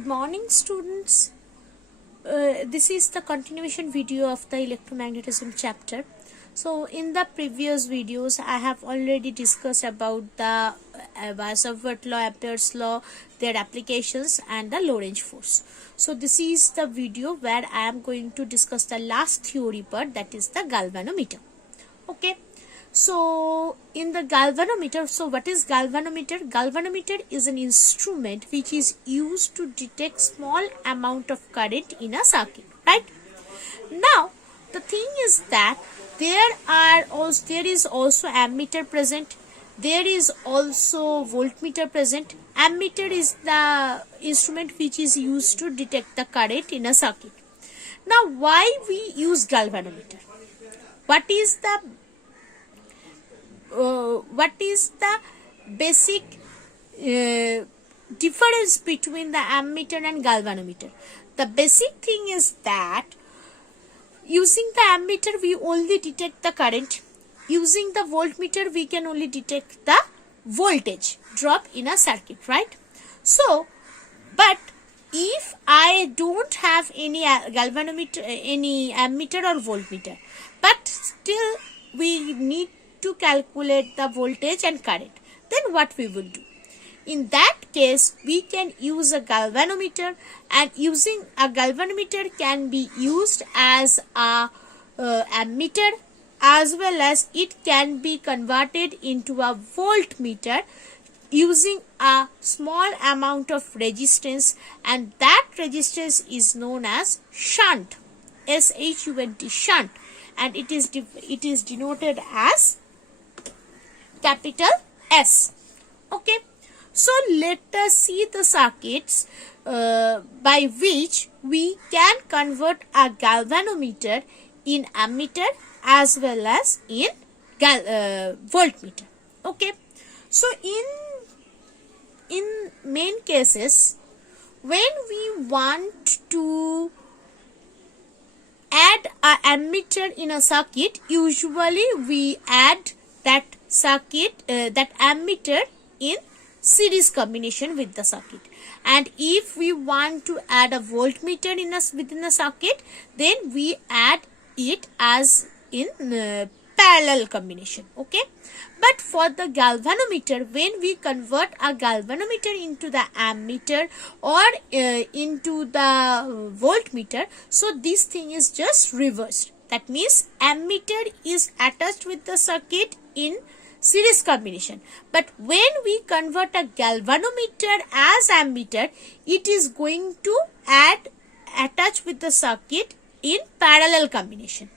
Good morning, students. This is the continuation video of the electromagnetism chapter. So in the previous videos I have already discussed about the Weissenberg law, Ampere's law, their applications and the Lorentz force. So this is the video where I am going to discuss the last theory part, that is the galvanometer. Okay. So in the galvanometer, so what is galvanometer? Galvanometer is an instrument which is used to detect small amount of current in a circuit, right? Now the thing is that there is also ammeter present, there is also voltmeter present. Ammeter is the instrument which is used to detect the current in a circuit. Now why we use galvanometer? What is the basic difference between the ammeter and galvanometer? The basic thing is that using the ammeter we only detect the current, using the voltmeter we can only detect the voltage drop in a circuit, right? So but if I don't have any galvanometer, any ammeter or voltmeter, but still we need to calculate the voltage and current, then what we will do? In that case we can use a galvanometer, and using a galvanometer can be used as a ammeter, as well as it can be converted into a voltmeter using a small amount of resistance, and that resistance is known as shunt, S-H-U-N-T, shunt, and it is denoted as capital S. Okay, so let us see the circuits by which we can convert a galvanometer in ammeter as well as in voltmeter. Okay, so in main cases, when we want to add a ammeter in a circuit, usually we add that ammeter in series combination with the circuit, and if we want to add a voltmeter within a circuit, then we add it as in parallel combination. Okay, but for the galvanometer, when we convert a galvanometer into the ammeter or into the voltmeter, so this thing is just reversed. That means ammeter is attached with the circuit in series combination, but when we convert a galvanometer as ammeter, it is going to attach with the circuit in parallel combination.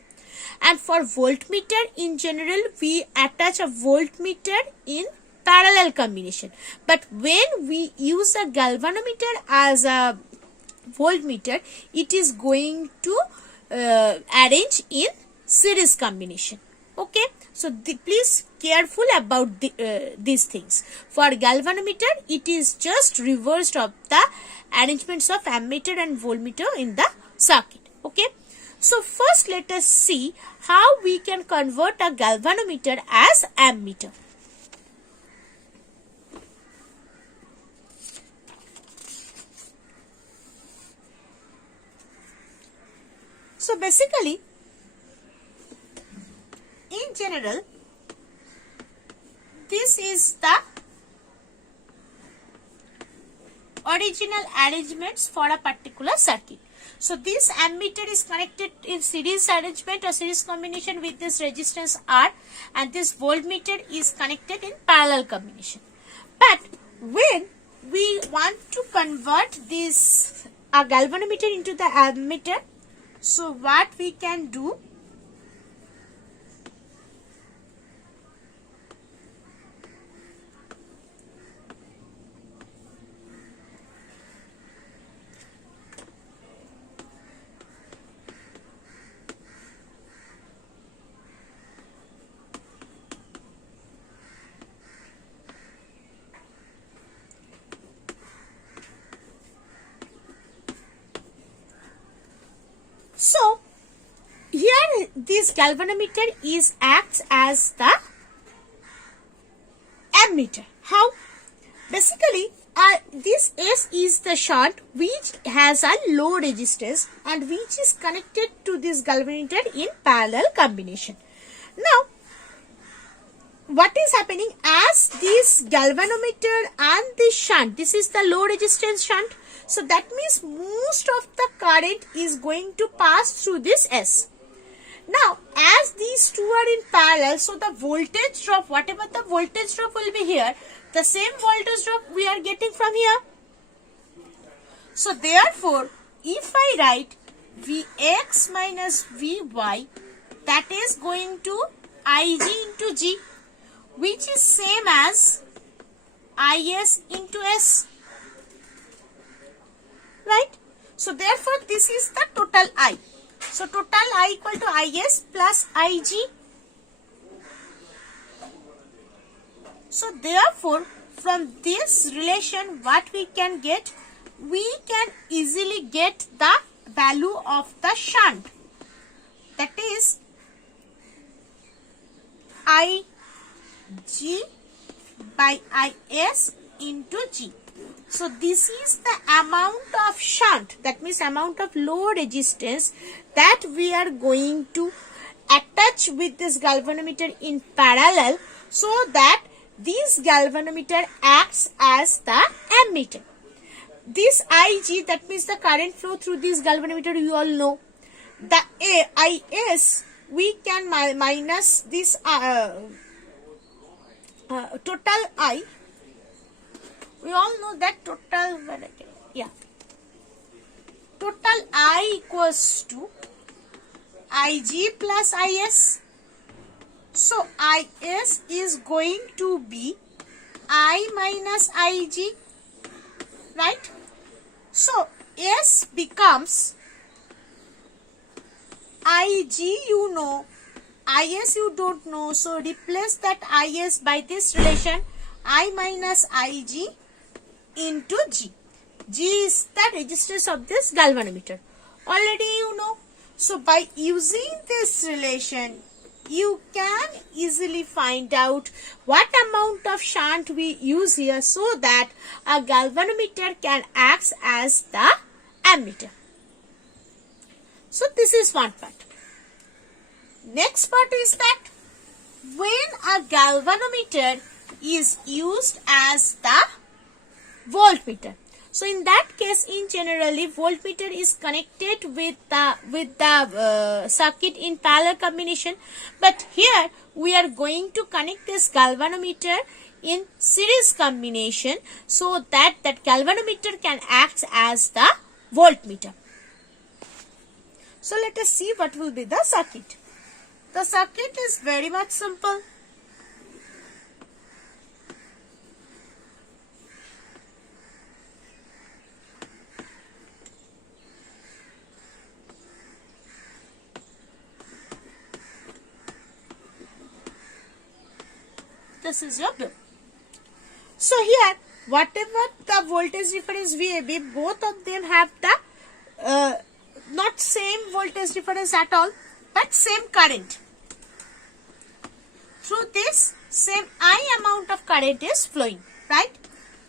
And for voltmeter in general, we attach a voltmeter in parallel combination, but when we use a galvanometer as a voltmeter, it is going to arrange in series combination. Okay, so please careful about these things. For galvanometer, it is just reversed of the arrangements of ammeter and voltmeter in the circuit. Okay, so first let us see how we can convert a galvanometer as ammeter. So basically, in general, this is the original arrangements for a particular circuit. So this ammeter is connected in series arrangement or series combination with this resistance R, and this voltmeter is connected in parallel combination. But when we want to convert this galvanometer into the ammeter, so what we can do? So here this galvanometer acts as the ammeter. How? Basically, this S is the shunt which has a low resistance and which is connected to this galvanometer in parallel combination. Now, what is happening as this galvanometer and this shunt, this is the low resistance shunt, so that means most of the current is going to pass through this S. Now, as these two are in parallel, so the voltage drop, whatever the voltage drop will be here, the same voltage drop we are getting from here. So, therefore, if I write Vx minus Vy, that is going to Ig into G, which is same as Is into S. Right? So, therefore, this is the total I. So, total I equal to Is plus Ig. So, therefore, from this relation, what we can get? We can easily get the value of the shunt. That is Ig by Is into G. So, this is the amount of shunt, that means amount of low resistance that we are going to attach with this galvanometer in parallel, so that this galvanometer acts as the ammeter. This Ig, that means the current flow through this galvanometer, you all know. The Is, we can minus this total I. We all know that total, total I equals to Ig plus Is. So, Is is going to be I minus Ig, right? So, S becomes Ig, you know, Is you don't know. So, replace that Is by this relation I minus Ig into G. G is the resistance of this galvanometer. Already you know. So, by using this relation, you can easily find out what amount of shunt we use here, so that a galvanometer can act as the ammeter. So, this is one part. Next part is that when a galvanometer is used as the voltmeter. So, in that case, in generally, voltmeter is connected with the circuit in parallel combination. But here, we are going to connect this galvanometer in series combination, so that galvanometer can act as the voltmeter. So, let us see what will be the circuit. The circuit is very much simple. This is your bill. So, here, whatever the voltage difference VAB, both of them have the not same voltage difference at all, but same current. Through this, same I amount of current is flowing, right?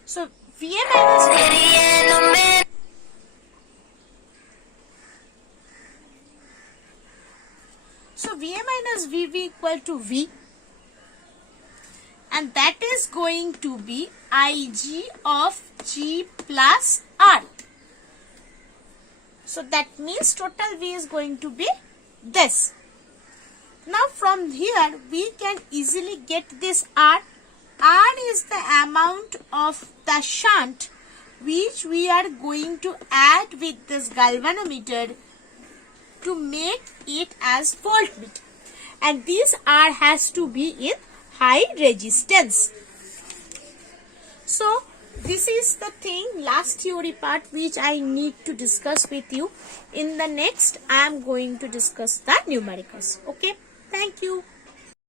So, VA minus so VA minus VB equal to V, and that is going to be Ig of G plus R. So, that means total V is going to be this. Now, from here, we can easily get this R. R is the amount of the shunt which we are going to add with this galvanometer to make it as voltmeter. And this R has to be in high resistance. So, this is the thing, last theory part, which I need to discuss with you. In the next, I am going to discuss the numericals. Okay, thank you.